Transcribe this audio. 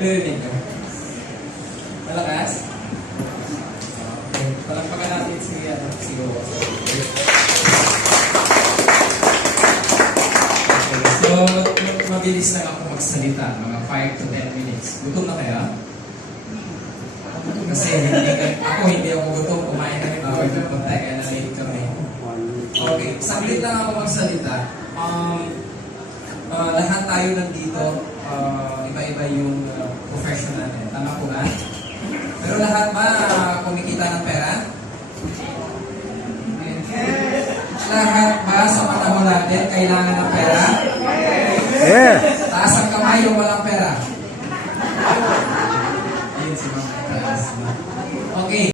Narinig ka? Malakas? Okay. Palagpagan natin si Gowa. Okay. So, mabilis lang ako magsalita. Mga 5 to 10 minutes. Gutom na kaya? Kasi hindi ako gutom. Kumain kami bawal ng punta. Kaya na-late kami. Okay. Saglit lang ako magsalita. Lahat tayo nandito. Iba-iba yung profession natin. Tama po ba? Pero lahat ba kumikita ng pera? Lahat ba sa panahon natin kailangan ng pera?